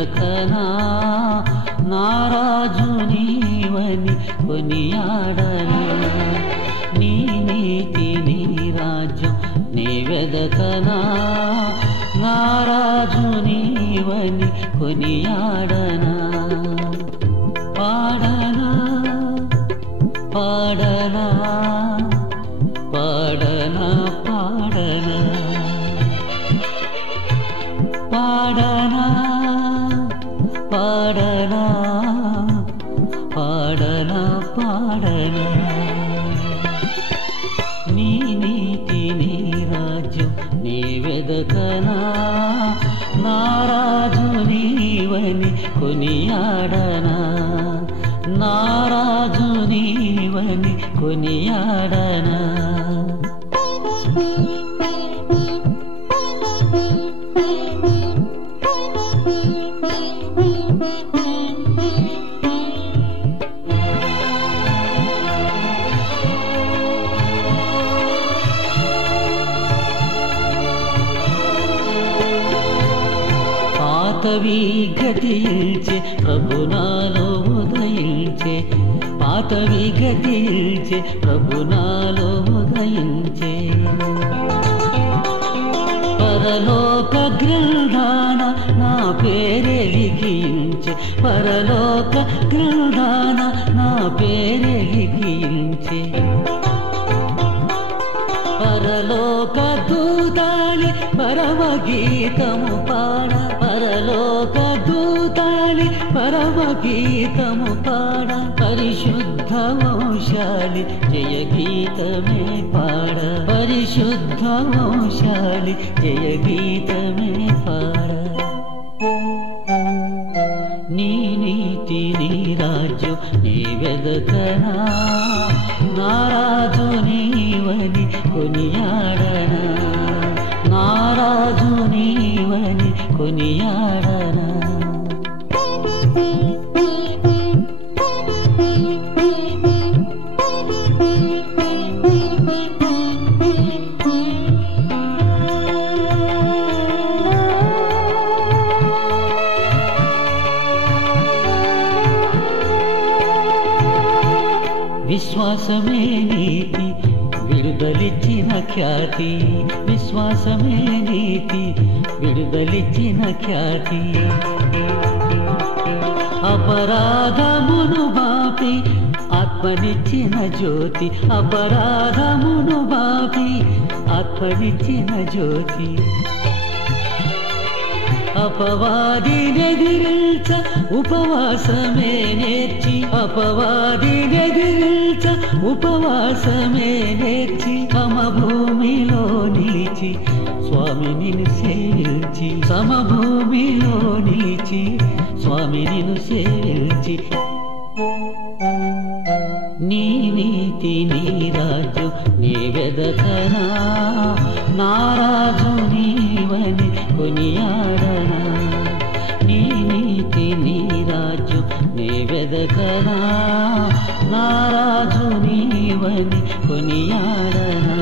వెదకనా నారాజు నీవని కొనియాడనా నీ నీతి నీ రాజ్యం నీ వెదకనా నారాజు నీవని కొనియాడనా పాడనా పాడనా పాడనా పాడనా పాడనా పాడనా పాడనా పాడనా నీ నీతి నీ రాజ్యం నీ వెదకనా నారాజు నీవని కొనియాడనా నారాజు నీవని కొనియాడనా పాతవి గతించే ప్రభు నాలో ఉదయించే పాతవి గతించే ప్రభు నాలో ఉదయించే పరలోక గ్రంథాన నా పేరే లిఖించే పరలోక గ్రంథాన నా పేరే లిఖించే పరలోక దూతాలి పరమ గీతము పాడ పరలోక దూతాలి పరమ గీతము పాడ పరిశుద్ధ వంశాలి జయ గీతమే పాడ పరిశుద్ధ వంశాలి జయ గీతమే పాడ నీ నీతి నీ రాజ్యం నీ వెదకనా నారాజు నీవని కొనియాడనా నారాజు నీవని కొనియాడనా విశ్వాసమే నీతి విడుదలిచ్చిన ఖ్యాతి విశ్వాసమే నీతి విడుదలిచ్చిన ఖ్యాతి అపరాధమును బాపి ఆత్మనిచ్చిన జ్యోతి అపరాధమును బాపి ఆత్మనిచ్చిన జ్యోతి అపవాదినెదిరించ ఉపవాసమే నేర్చి అపవాదినెదిరించ ఉపవాసమే నేర్చి సమభూమిలో నిలిచి స్వామి నిన్ను సేవించి సమభూమిలో నిలిచి స్వామి నిన్ను సేవించి నీ నీతి నీ రాజ్యం నీ వెదకనా నారాజు నీవని కొనియాడనా నీ నీతి నీ రాజ్యం నీ వెదకనా నారాజు నీవని కొనియాడనా